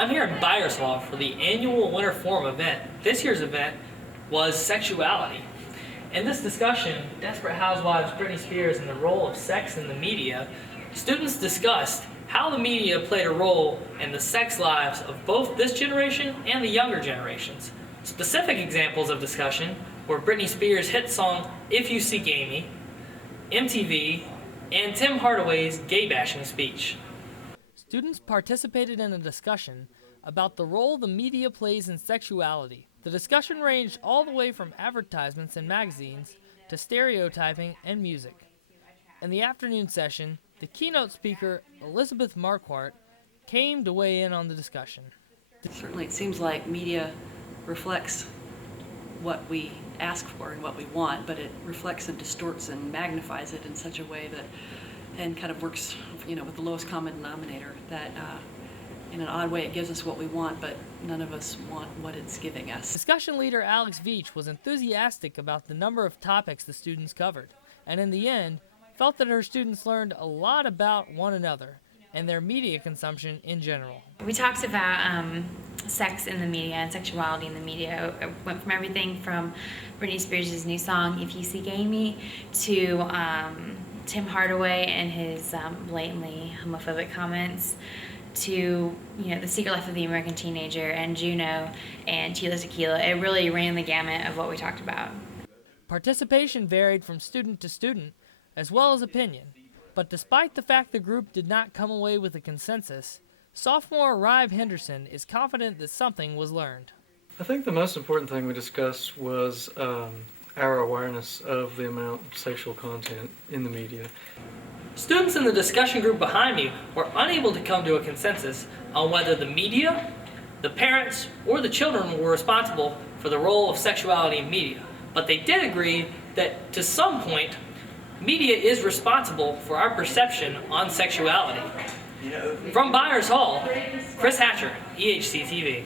I'm here in Byers Hall for the annual Winter Forum event. This year's event was Sexuality. In this discussion, Desperate Housewives, Britney Spears, and the role of sex in the media, students discussed how the media played a role in the sex lives of both this generation and the younger generations. Specific examples of discussion were Britney Spears' hit song If You Seek Amy, MTV, and Tim Hardaway's gay-bashing speech. Students participated in a discussion about the role the media plays in sexuality. The discussion ranged all the way from advertisements and magazines to stereotyping and music. In the afternoon session, the keynote speaker, Elizabeth Marquardt, came to weigh in on the discussion. Certainly it seems like media reflects what we ask for and what we want, but it reflects and distorts and magnifies it in such a way that, and kind of works, with the lowest common denominator, that in an odd way it gives us what we want, but none of us want what it's giving us. Discussion leader Alex Veach was enthusiastic about the number of topics the students covered, and in the end, felt that her students learned a lot about one another and their media consumption in general. We talked about sex in the media and sexuality in the media. It went from everything from Britney Spears' new song, If You Seek Amy, to Tim Hardaway and his blatantly homophobic comments, to The Secret Life of the American Teenager and Juno and Tila Tequila. It really ran the gamut of what we talked about. Participation varied from student to student, as well as opinion. But despite the fact the group did not come away with a consensus, sophomore Rive Henderson is confident that something was learned. I think the most important thing we discussed was our awareness of the amount of sexual content in the media. Students in the discussion group behind me were unable to come to a consensus on whether the media, the parents, or the children were responsible for the role of sexuality in media. But they did agree that, to some point, media is responsible for our perception on sexuality. From Byers Hall, Chris Hatcher, EHC-TV.